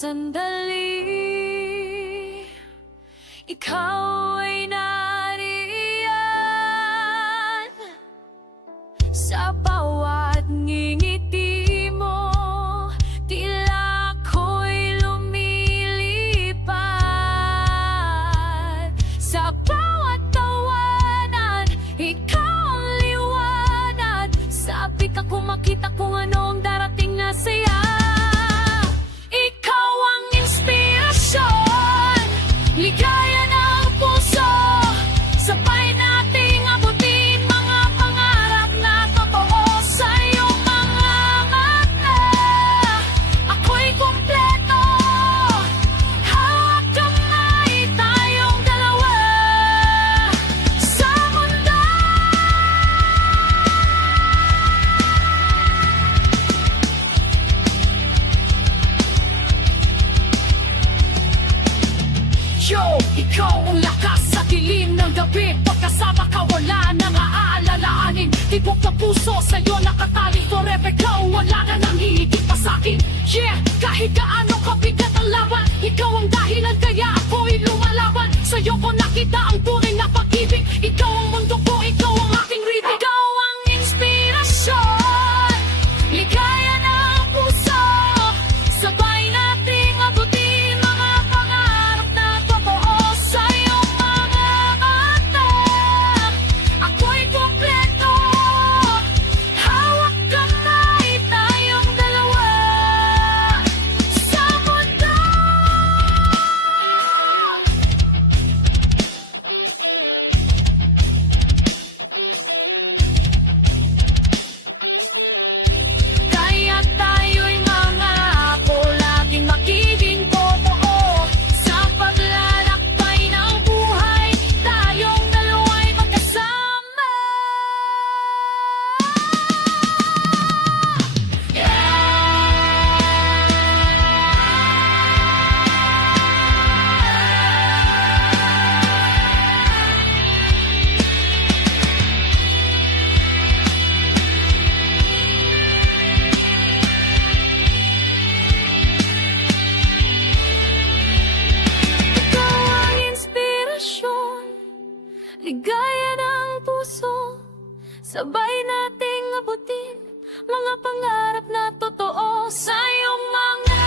sandali, ikaw ay nariyan sa bawat ngingiti mo. Tila ako'y lumilipad sa bawat tawanan. Ikaw ang liwanag, sabik ako makita kung ano ang darating na saya. Ikaw ang inspirasyon, ligaya ng puso, sabay nating abutin mga pangarap na totoo. Sa iyong mga mata, ako'y kumpleto, hawak kamay tayong dalawa sa mundo. Yo, ikaw ang lakas sa dilim ng gabi. Pagkasama ka wala nang aalalahanin. Tibok na puso sa'yo nakatali forever. Ikaw wala na nang hiigit pa sa'kin. Yeah, kahit gaano kabigat ang laban, ikaw ang dahilan kaya ako'y lumalaban. Sa'yo ko nakita ang tunay na pag-ibig. Ikaw ang mundo ko, ikaw ang aking ribig. Ikaw ang inspirasyon, ligaya ng puso, sabay nating abutin mga pangarap na totoo. Sa iyong mga mata, ako'y kumpleto, hawak kamay tayong dalawa sa mundo. Kaya tayo'y mga ako, laging magiging totoo. Sa paglalakbay ng buhay, tayong dalawa'y magkasama. Ikaw ang inspirasyon, ligaya ng puso, sabay nating abutin mga pangarap na totoo. Sa iyong mga